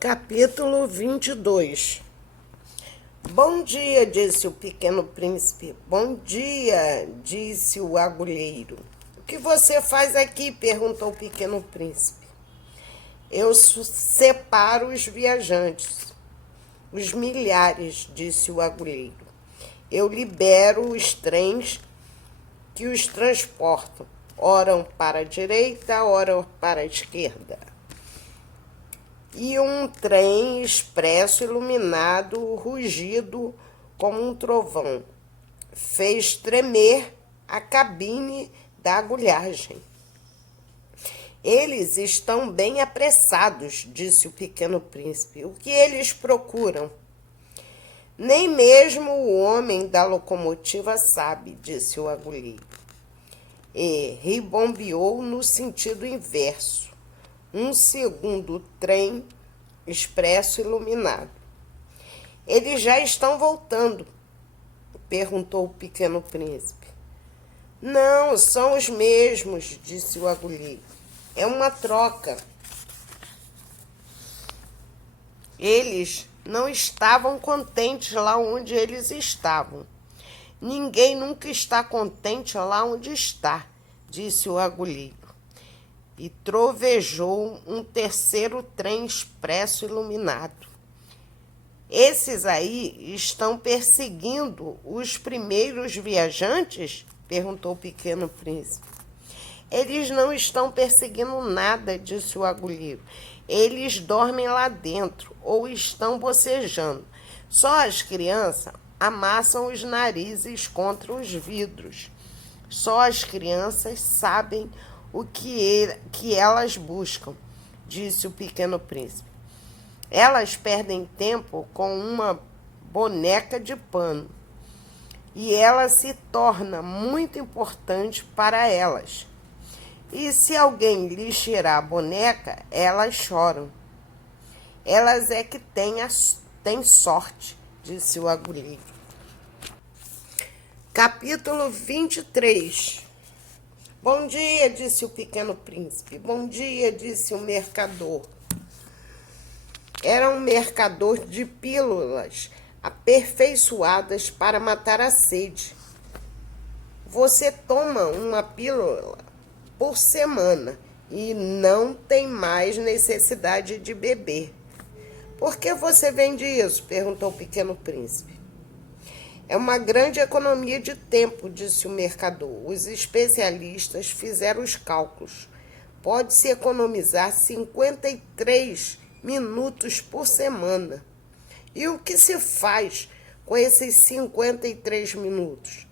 Capítulo 22. Bom dia, disse o pequeno príncipe. Bom dia, disse o agulheiro. O que você faz aqui? Perguntou o pequeno príncipe. Eu separo os viajantes, os milhares, disse o agulheiro. Eu libero os trens que os transportam, ora para a direita, ora para a esquerda. E um trem expresso iluminado, rugido como um trovão, fez tremer a cabine da agulhagem. Eles estão bem apressados, disse o pequeno príncipe. O que eles procuram? Nem mesmo o homem da locomotiva sabe, disse o agulheiro. E ribombeou no sentido inverso. Um segundo trem expresso iluminado. Eles já estão voltando? Perguntou o pequeno príncipe. Não, são os mesmos, disse o agulheiro. É uma troca. Eles não estavam contentes lá onde eles estavam. Ninguém nunca está contente lá onde está, disse o agulheiro. E trovejou um terceiro trem expresso iluminado. Esses aí estão perseguindo os primeiros viajantes? Perguntou o pequeno príncipe. Eles não estão perseguindo nada, disse o agulheiro. Eles dormem lá dentro ou estão bocejando. Só as crianças amassam os narizes contra os vidros. Só as crianças sabem o que elas buscam, disse o pequeno príncipe. Elas perdem tempo com uma boneca de pano e ela se torna muito importante para elas. E se alguém lhes tirar a boneca, elas choram. Elas é que têm sorte, disse o agulheiro. Capítulo 23. Bom dia, disse o pequeno príncipe. Bom dia, disse o mercador. Era um mercador de pílulas aperfeiçoadas para matar a sede. Você toma uma pílula por semana e não tem mais necessidade de beber. Por que você vende isso? Perguntou o pequeno príncipe. É uma grande economia de tempo, disse o mercador. Os especialistas fizeram os cálculos. Pode-se economizar 53 minutos por semana. E o que se faz com esses 53 minutos?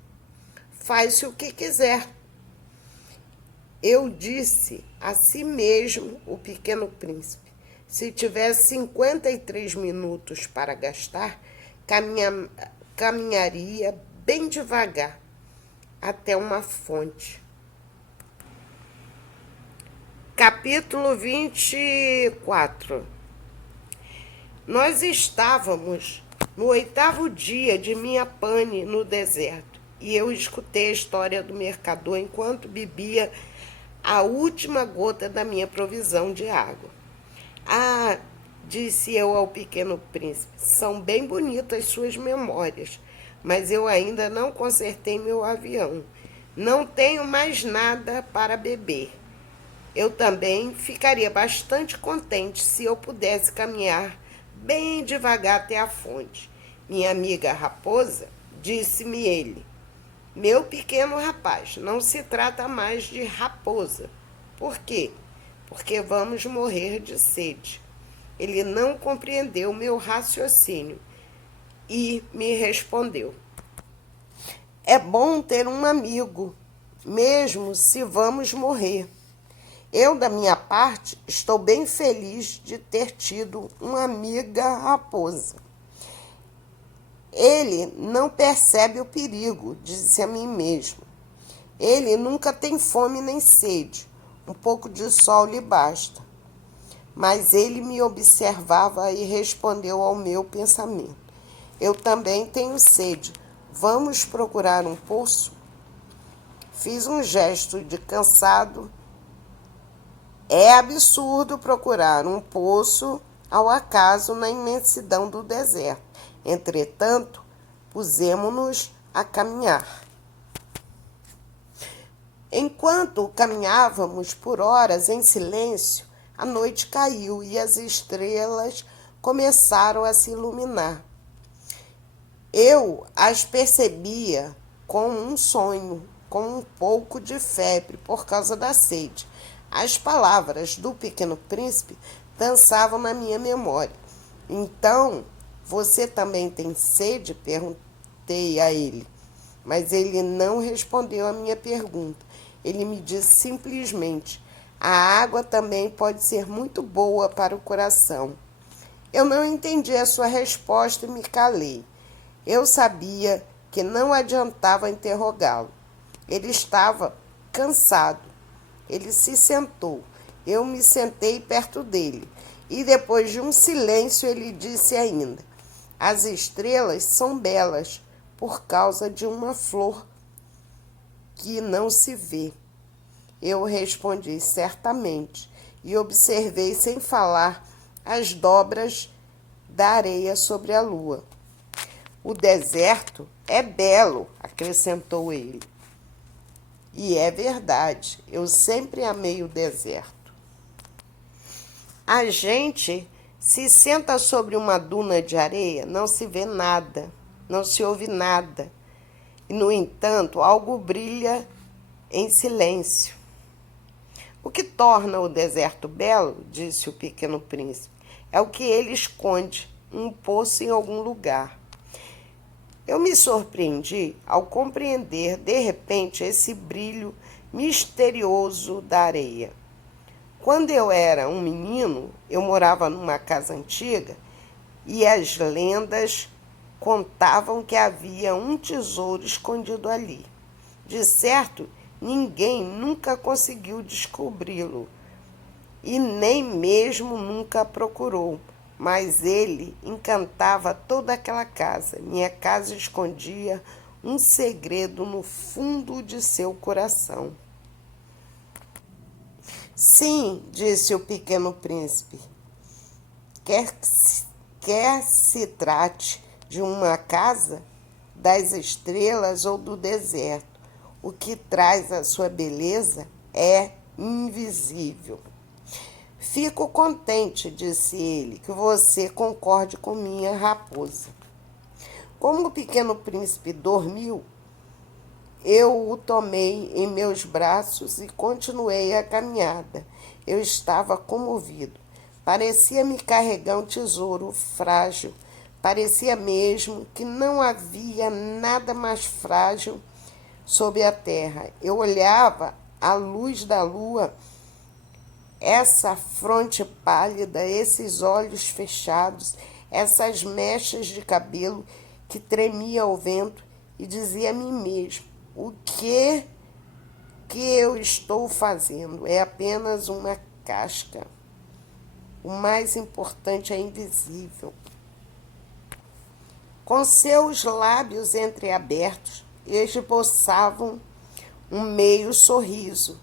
Faz-se o que quiser. Eu disse a si mesmo, o pequeno príncipe, se tivesse 53 minutos para gastar, caminharia bem devagar até uma fonte. Capítulo 24. Nós estávamos no 8º dia de minha pane no deserto e eu escutei a história do mercador enquanto bebia a última gota da minha provisão de água. Ah, disse eu ao pequeno príncipe, são bem bonitas suas memórias, mas eu ainda não consertei meu avião. Não tenho mais nada para beber. Eu também ficaria bastante contente se eu pudesse caminhar bem devagar até a fonte. Minha amiga raposa, disse-me ele. Meu pequeno rapaz, não se trata mais de raposa. Por quê? Porque vamos morrer de sede. Ele não compreendeu meu raciocínio e me respondeu. É bom ter um amigo, mesmo se vamos morrer. Eu, da minha parte, estou bem feliz de ter tido uma amiga raposa. Ele não percebe o perigo, disse a mim mesmo. Ele nunca tem fome nem sede. Um pouco de sol lhe basta. Mas ele me observava e respondeu ao meu pensamento. Eu também tenho sede. Vamos procurar um poço? Fiz um gesto de cansado. É absurdo procurar um poço ao acaso na imensidão do deserto. Entretanto, pusemo-nos a caminhar. Enquanto caminhávamos por horas em silêncio, a noite caiu e as estrelas começaram a se iluminar. Eu as percebia com um sonho, com um pouco de febre por causa da sede. As palavras do Pequeno Príncipe dançavam na minha memória. Então, você também tem sede? Perguntei a ele. Mas ele não respondeu à minha pergunta. Ele me disse simplesmente: a água também pode ser muito boa para o coração. Eu não entendi a sua resposta e me calei. Eu sabia que não adiantava interrogá-lo. Ele estava cansado. Ele se sentou. Eu me sentei perto dele. E depois de um silêncio, ele disse ainda: as estrelas são belas por causa de uma flor que não se vê. Eu respondi: certamente, e observei sem falar as dobras da areia sobre a lua. O deserto é belo, acrescentou ele. E é verdade, eu sempre amei o deserto. A gente se senta sobre uma duna de areia, não se vê nada, não se ouve nada. E, no entanto, algo brilha em silêncio. O que torna o deserto belo, disse o Pequeno Príncipe, é o que ele esconde, um poço em algum lugar. Eu me surpreendi ao compreender, de repente, esse brilho misterioso da areia. Quando eu era um menino, eu morava numa casa antiga e as lendas contavam que havia um tesouro escondido ali. De certo, ninguém nunca conseguiu descobri-lo e nem mesmo nunca procurou, mas ele encantava toda aquela casa. Minha casa escondia um segredo no fundo de seu coração. Sim, disse o Pequeno Príncipe, quer se trate de uma casa, das estrelas ou do deserto, o que traz a sua beleza é invisível. Fico contente, disse ele, que você concorde com minha raposa. Como o Pequeno Príncipe dormiu, eu o tomei em meus braços e continuei a caminhada. Eu estava comovido. Parecia-me carregar um tesouro frágil. Parecia mesmo que não havia nada mais frágil sob a terra. Eu olhava a luz da lua, essa fronte pálida, esses olhos fechados, essas mechas de cabelo que tremia ao vento, e dizia a mim mesmo: o que eu estou fazendo? É apenas uma casca. O mais importante é invisível. Com seus lábios entreabertos, esboçavam um meio sorriso.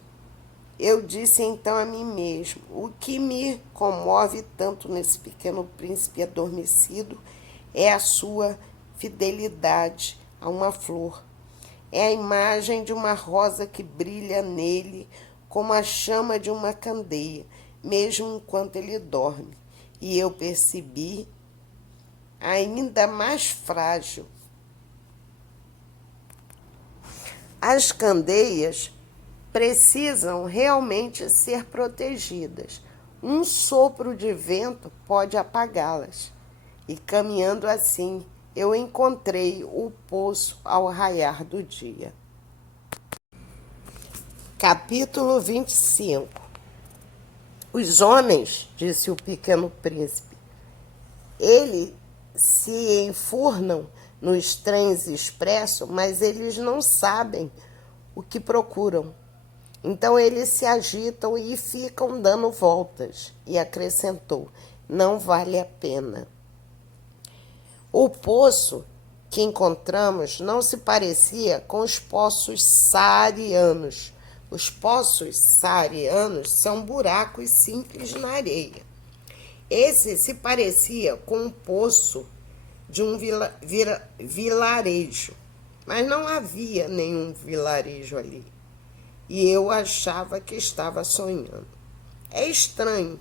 Eu disse então a mim mesmo: o que me comove tanto nesse Pequeno Príncipe adormecido é a sua fidelidade a uma flor. É a imagem de uma rosa que brilha nele como a chama de uma candeia, mesmo enquanto ele dorme. E eu percebi ainda mais frágil. As candeias precisam realmente ser protegidas. Um sopro de vento pode apagá-las. E caminhando assim, eu encontrei o poço ao raiar do dia. Capítulo 25. Os homens, disse o Pequeno Príncipe, eles se enfurnam nos trens expressos, mas eles não sabem o que procuram. Então eles se agitam e ficam dando voltas. E acrescentou: não vale a pena. O poço que encontramos não se parecia com os poços saarianos. Os poços saarianos são buracos simples na areia. Esse se parecia com um poço de um vilarejo, mas não havia nenhum vilarejo ali. E eu achava que estava sonhando. É estranho,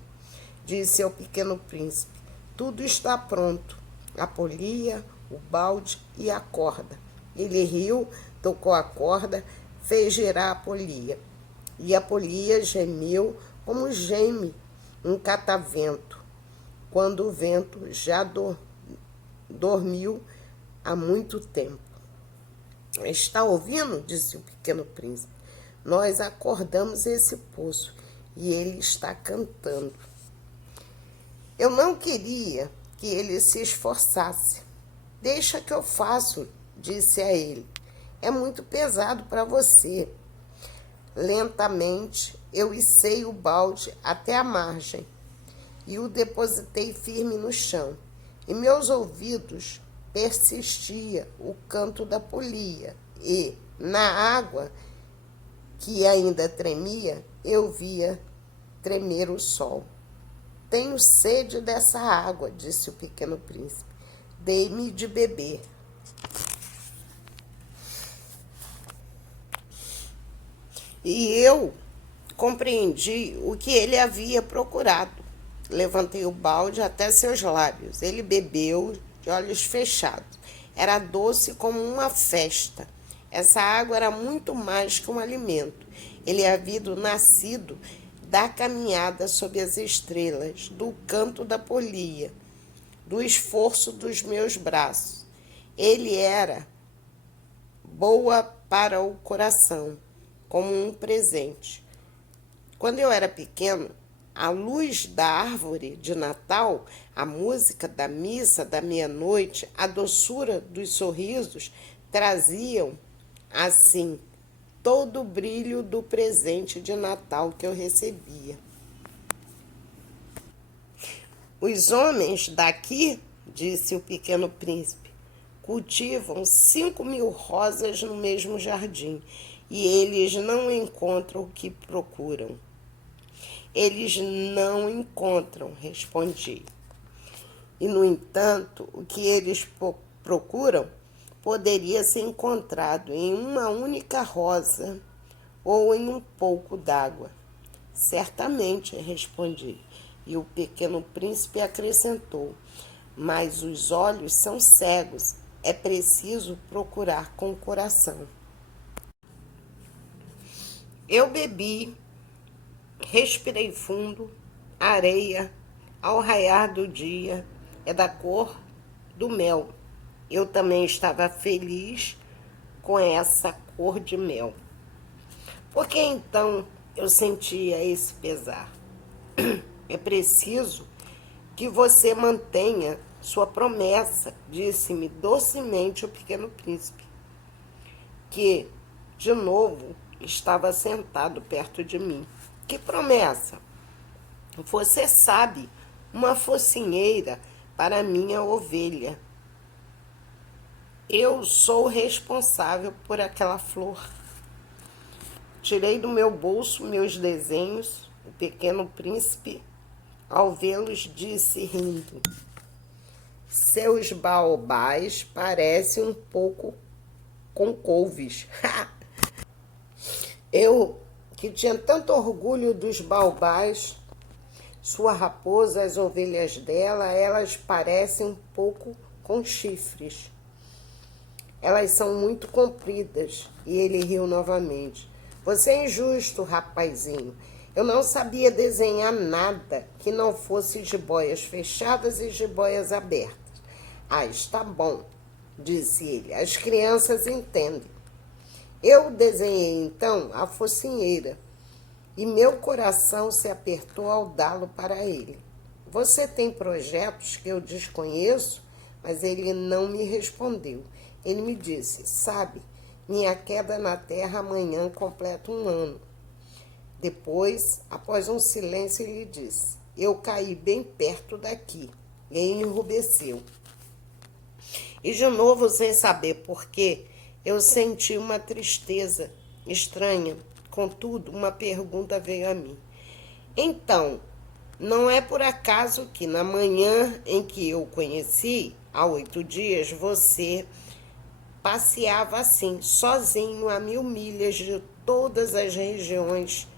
disse ao pequeno príncipe. Tudo está pronto. A polia, o balde e a corda. Ele riu, tocou a corda, fez girar a polia. E a polia gemeu como geme um catavento, quando o vento já dormiu há muito tempo. Está ouvindo? Disse o pequeno príncipe. Nós acordamos esse poço e ele está cantando. Eu não queria que ele se esforçasse. Deixa que eu faço, disse a ele. É muito pesado para você. Lentamente, eu içei o balde até a margem e o depositei firme no chão. Em meus ouvidos persistia o canto da polia e, na água que ainda tremia, eu via tremer o sol. Tenho sede dessa água, disse o pequeno príncipe. Dei-me de beber. E eu compreendi o que ele havia procurado. Levantei o balde até seus lábios. Ele bebeu de olhos fechados. Era doce como uma festa. Essa água era muito mais que um alimento. Ele havia nascido da caminhada sob as estrelas, do canto da polia, do esforço dos meus braços. Ele era boa para o coração, como um presente. Quando eu era pequeno, a luz da árvore de Natal, a música da missa da meia-noite, a doçura dos sorrisos traziam, assim, todo o brilho do presente de Natal que eu recebia. Os homens daqui, disse o pequeno príncipe, cultivam 5.000 rosas no mesmo jardim e eles não encontram o que procuram. Eles não encontram, respondi. E, no entanto, o que eles procuram poderia ser encontrado em uma única rosa ou em um pouco d'água. Certamente, respondi. E o pequeno príncipe acrescentou, mas os olhos são cegos, é preciso procurar com o coração. Eu bebi, respirei fundo, a areia, ao raiar do dia, é da cor do mel. Eu também estava feliz com essa cor de mel. Por que então eu sentia esse pesar? É preciso que você mantenha sua promessa, disse-me docemente o pequeno príncipe, que, de novo, estava sentado perto de mim. Que promessa? Você sabe, uma focinheira para minha ovelha. Eu sou responsável por aquela flor. Tirei do meu bolso meus desenhos. O pequeno príncipe, ao vê-los, disse rindo: seus baobás parecem um pouco com couves. Eu, que tinha tanto orgulho dos baobás, sua raposa, as ovelhas dela, elas parecem um pouco com chifres. Elas são muito compridas. E ele riu novamente. Você é injusto, rapazinho. Eu não sabia desenhar nada que não fosse jiboias fechadas e jiboias abertas. Ah, está bom, disse ele. As crianças entendem. Eu desenhei então a focinheira e meu coração se apertou ao dá-lo para ele. Você tem projetos que eu desconheço? Mas ele não me respondeu. Ele me disse, sabe, minha queda na terra amanhã completa 1 ano. Depois, após um silêncio, ele disse, eu caí bem perto daqui. E enrubesceu. E de novo, sem saber por quê, eu senti uma tristeza estranha. Contudo, uma pergunta veio a mim. Então, Não é por acaso que na manhã em que eu conheci, há 8 dias, você passeava assim, sozinho, a 1000 milhas de todas as regiões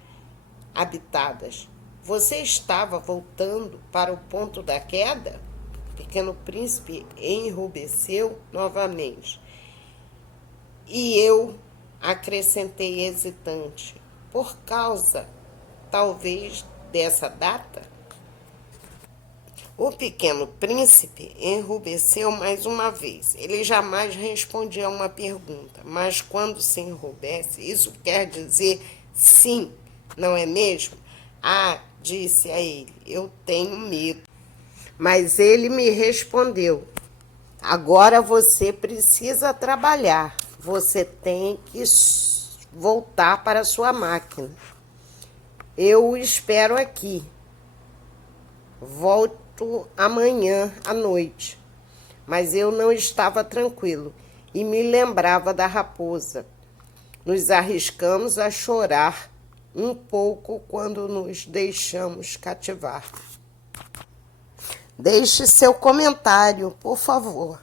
habitadas. Você estava voltando para o ponto da queda? O Pequeno Príncipe enrubesceu novamente. E eu acrescentei hesitante, por causa, talvez, dessa data? O Pequeno Príncipe enrubesceu mais uma vez. Ele jamais respondia a uma pergunta, mas quando se enrubesce, isso quer dizer sim, não é mesmo? Ah, disse a ele, eu tenho medo. Mas ele me respondeu, agora você precisa trabalhar, você tem que voltar para a sua máquina. Eu o espero aqui. Volto amanhã à noite. Mas eu não estava tranquilo e me lembrava da raposa. Nos arriscamos a chorar um pouco quando nos deixamos cativar. Deixe seu comentário, por favor.